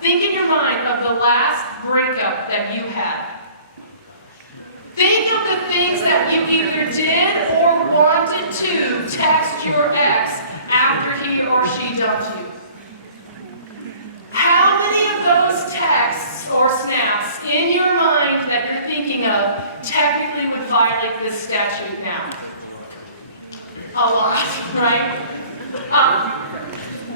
Think in your mind of the last breakup that you had. Think of the things that you either did or wanted to text your ex after he or she dumped you. How many of those texts or snaps in your mind that you're thinking of technically would violate this statute now? A lot, right?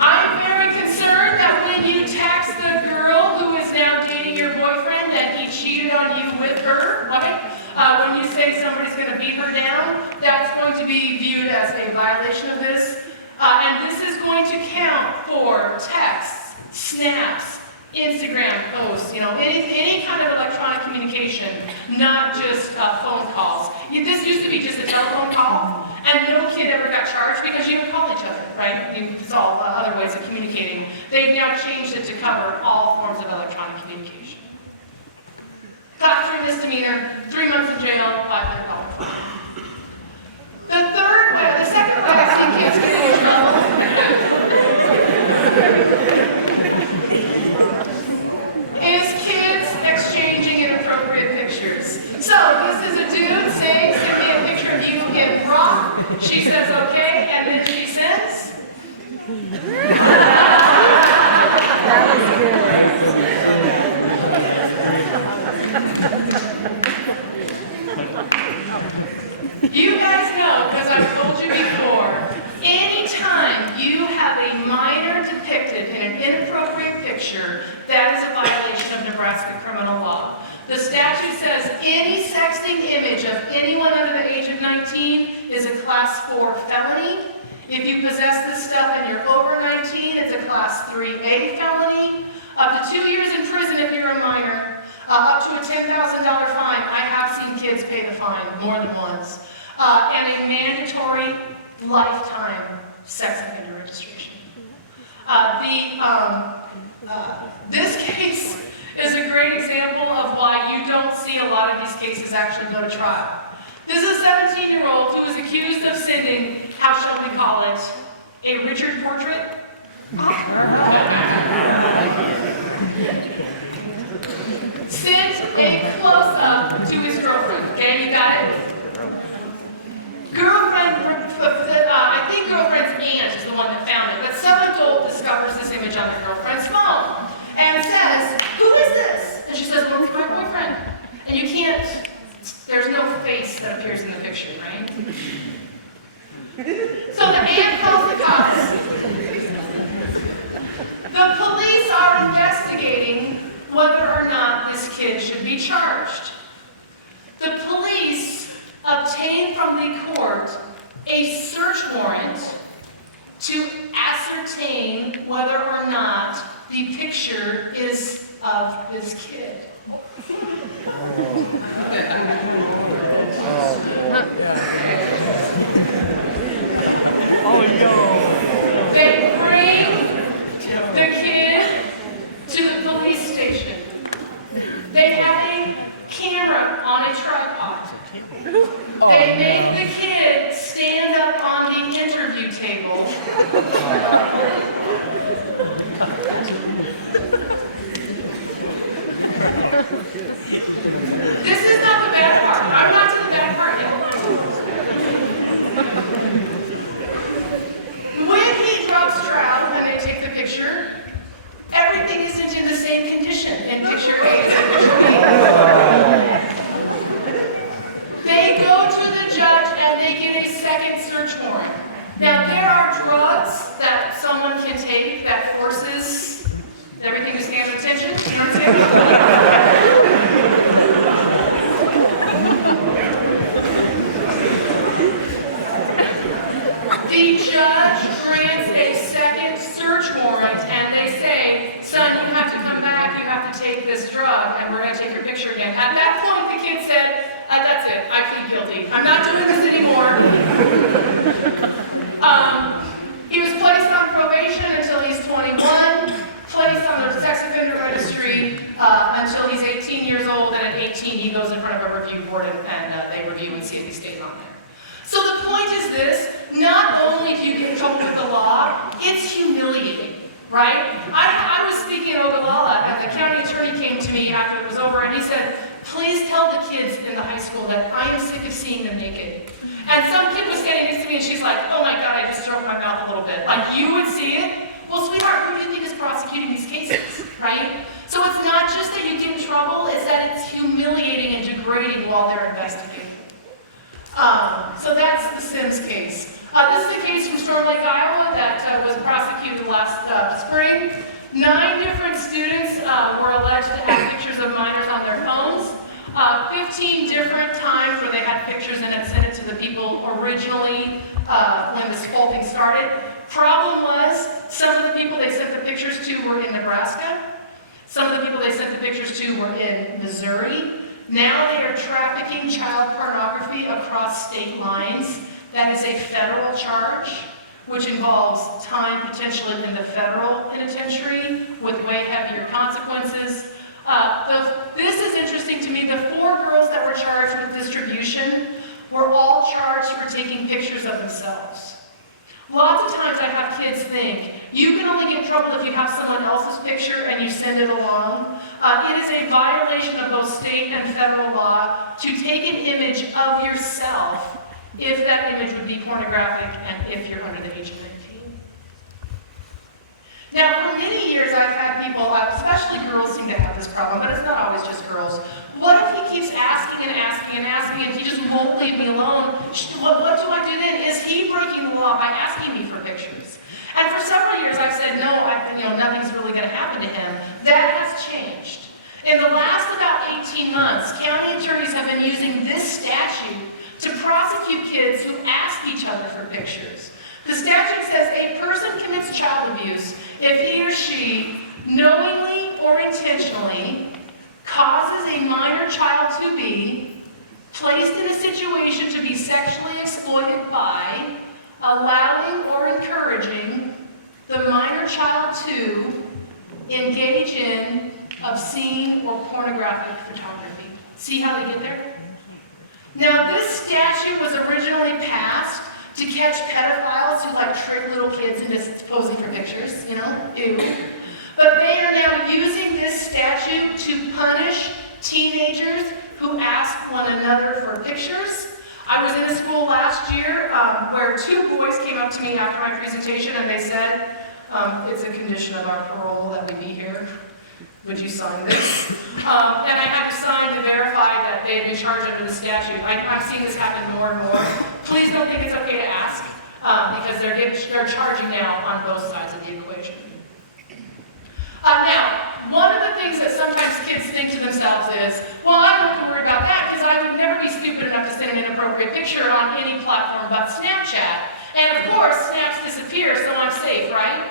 I'm very concerned that when you text the girl who is now dating your boyfriend that he cheated on you with her, right? When you say somebody's going to beat her down, that's going to be viewed as a violation of this. And this is going to count for texts, snaps, Instagram posts, any kind of electronic communication, not just phone calls. This used to be just a telephone call, and no kid ever got charged because you would call each other, right? It's all other ways of communicating. They've now changed it to cover all forms of electronic communication. Class 3 misdemeanor, 3 months in jail, $500 fine. The second way I see kids get in trouble is kids exchanging inappropriate pictures. So this is a dude saying, send me a picture of you in bra. She says okay, and then she sends. That was good. You guys know, because I've told you before, anytime you have a minor depicted in an inappropriate picture, that is a violation of Nebraska criminal law. The statute says any sexting image of anyone under the age of 19 is a class 4 felony. If you possess this stuff and you're over 19, it's a class 3A felony. Up to 2 years in prison if you're a minor. Up to a $10,000 fine. I have seen kids pay the fine more than once. And a mandatory lifetime sex offender registration. This case is a great example of why you don't see a lot of these cases actually go to trial. This is a 17-year-old who is accused of sending, how shall we call it, a Richard portrait? Sent a close-up to his girlfriend. Okay, you got it? I think girlfriend's aunt is the one that found it, but some adult discovers this image on the girlfriend's phone and says, who is this? And she says, well, it's my boyfriend. And you can't, there's no face that appears in the picture, right? So the aunt calls the cops. The police are investigating whether or not this kid should be charged. The police obtained from the court a search warrant to ascertain whether or not the picture is of this kid. They bring the kid to the police station. They have a camera on a tripod. They make the kid stand up on the interview table. This is not the bad part. I'm not to the bad part yet. When he drops trout and they take the picture, everything isn't in the same condition in picture A and picture B. They go to the judge and they get a second search warrant. Now there are drugs that someone can take that forces everything to stand at attention. You know what I'm saying? The judge grants a second search warrant and they say, son, you have to come back, you have to take this drug, and we're going to take your picture again. At that point, the kid said, that's it, I plead guilty. I'm not doing this anymore. He was placed on probation until he's 21, placed on the sex offender registry until he's 18 years old, and at 18 he goes in front of a review board and they review and see if he stayed on there. So the point is this, not only do you get in trouble with the law, it's humiliating, right? I was speaking at Ogallala please tell the kids in the high school that I am sick of seeing them naked. And some kid was standing next to me and she's like, oh my God, I just threw up my mouth a little bit. Like, you would see it? Well, sweetheart, who do you think is prosecuting these cases, right? So it's not just that you get in trouble, it's that it's humiliating and degrading while they're investigating. So that's the Sims case. This is a case from Storm Lake, Iowa that was prosecuted last spring. 9 different students were alleged to have pictures of minors on their phones. 15 different times where they had pictures and had sent it to the people originally when this whole thing started. Problem was, some of the people they sent the pictures to were in Nebraska. Some of the people they sent the pictures to were in Missouri. Now they are trafficking child pornography across state lines. That is a federal charge, which involves time potentially in the federal penitentiary with way heavier consequences. This is interesting to me. The 4 girls that were charged with distribution were all charged for taking pictures of themselves. Lots of times I have kids think, you can only get in trouble if you have someone else's picture and you send it along. It is a violation of both state and federal law to take an image of yourself if that image would be pornographic and if you're under the age of 19. Now, for many years I've had people, especially girls seem to have this problem, but it's not always just girls. What if he keeps asking and asking and asking and he just won't leave me alone? What do I do then? Is he breaking the law by asking me for pictures? And for several years I've said, no, nothing's really going to happen to him. That has changed. In the last about 18 months, county attorneys have been using this statute to prosecute kids who ask each other for pictures. The statute says a person commits child abuse if he or she knowingly or intentionally causes a minor child to be placed in a situation to be sexually exploited by, allowing or encouraging the minor child to engage in obscene or pornographic photography. See how they get there? Now, this statute was originally passed to catch pedophiles who trick little kids into posing for pictures, ew. But they are now using this statute to punish teenagers who ask one another for pictures. I was in a school last year where 2 boys came up to me after my presentation and they said, it's a condition of our parole that we be here. Would you sign this? And I had to sign to verify that they had been charged under the statute. I'm seeing this happen more and more. Please don't think it's okay to ask, because they're charging now on both sides of the equation. Now, one of the things that sometimes kids think to themselves is, well, I don't have to worry about that because I would never be stupid enough to send an inappropriate picture on any platform but Snapchat. And of course, snaps disappear, so I'm safe, right?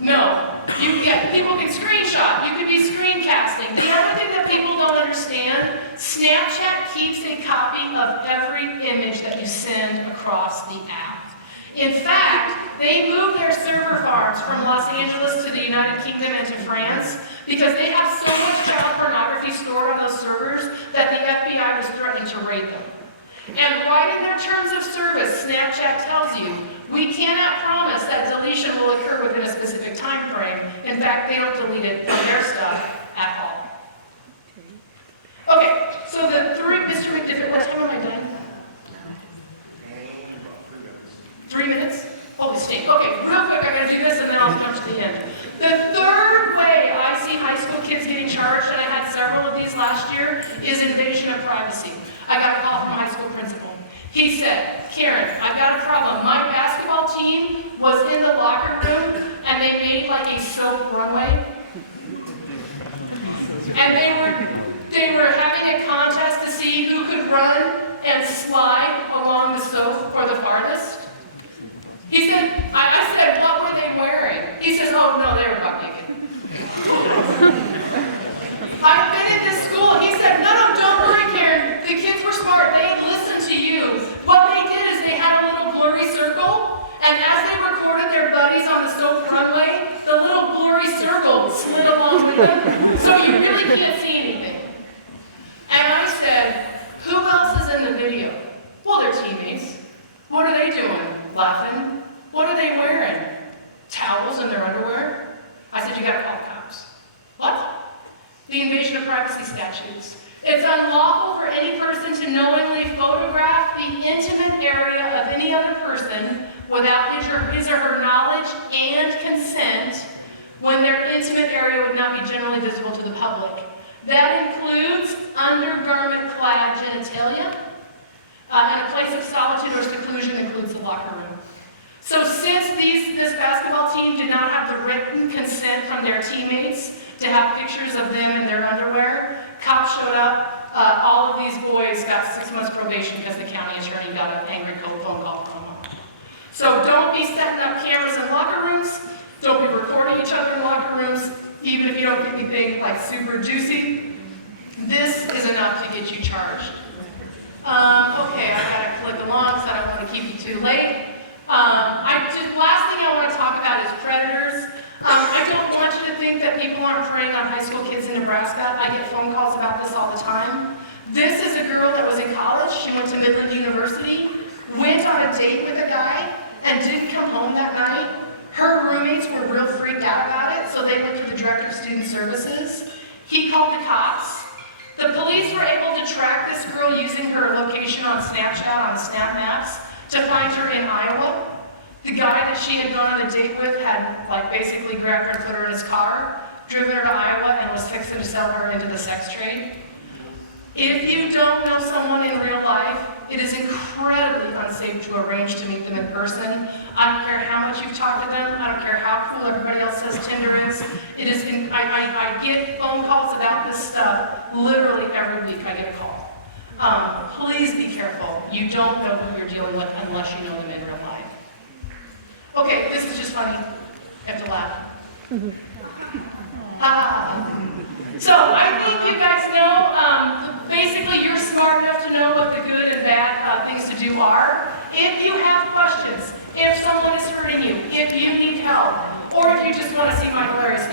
No. People can screenshot. You could be screencasting. The other thing that people don't understand, Snapchat keeps a copy of every image that you send across the app. In fact, they moved their server farms from Los Angeles to the United Kingdom and to France because they have so much child pornography stored on those servers that the FBI was threatening to raid them. And right in their terms of service, Snapchat tells you, we cannot promise that deletion will occur within a specific time frame. In fact, they don't delete it from their stuff at all. Okay, so the 3, Mr. McDiffit, what time am I done? 3 minutes? Holy stink. Okay, real quick, I'm going to do this and then I'll come to the end. The third way I see high school kids getting charged, and I had several of these last year, is invasion of privacy. I got a call from a high school principal. He said, Karen, I've got a problem. My basketball team was in the locker room and they made a soap runway. And they were having a contest to see who could run and slide along the soap for the farthest. He said, I said, what were they wearing? He says, oh no, they were butt naked. I've been in this school. He said, no, don't worry, Karen. The kids were smart. They had listened to you. What they did is they had a little blurry circle, and as they recorded their buddies on the soap runway, the little blurry circle slid along with them, so you really can't see anything. And I said, who else is in the video? Well, their teammates. What are they doing? Laughing? What are they wearing? Towels in their underwear? I said, you gotta call the cops. What? The invasion of privacy statutes. It's unlawful for any person to knowingly photograph the intimate area of any other person without his or her knowledge and consent when their intimate area would not be generally visible to the public. That includes undergarment-clad genitalia, and a place of solitude or seclusion includes the locker room. So since this basketball team did not have the written consent from their teammates to have pictures of them in their underwear, cops showed up. All of these boys got 6 months probation because the county attorney got an angry phone call from them. So don't be setting up cameras in locker rooms. Don't be recording each other in locker rooms, even if you don't get anything like super juicy. This is enough to get you charged. Okay, I gotta click along so I don't want to keep you too late. Last thing I want to talk about is predators. I don't want you to think that people aren't preying on high school kids in Nebraska. I get phone calls about this all the time. This is a girl that was in college. She went to Midland University, went on a date with a guy, and didn't come home that night. Her roommates were real freaked out about it, so they went to the director of student services. He called the cops. The police were able to track this girl using her location on Snapchat, on Snap Maps, to find her in Iowa. The guy that she had gone on a date with had basically grabbed her and put her in his car, driven her to Iowa, and was fixing to sell her into the sex trade. If you don't know someone in real life, it is incredibly unsafe to arrange to meet them in person. I don't care how much you've talked to them. I don't care how cool everybody else says Tinder is. I get phone calls about this stuff literally every week. I get a call. Please be careful. You don't know who you're dealing with unless you know them in real life. Okay, this is just funny. I have to laugh. So I think you guys know, basically you're smart enough to know what the good and bad things to do are. If you have questions, if someone is hurting you, if you need help, or if you just want to see my hilarious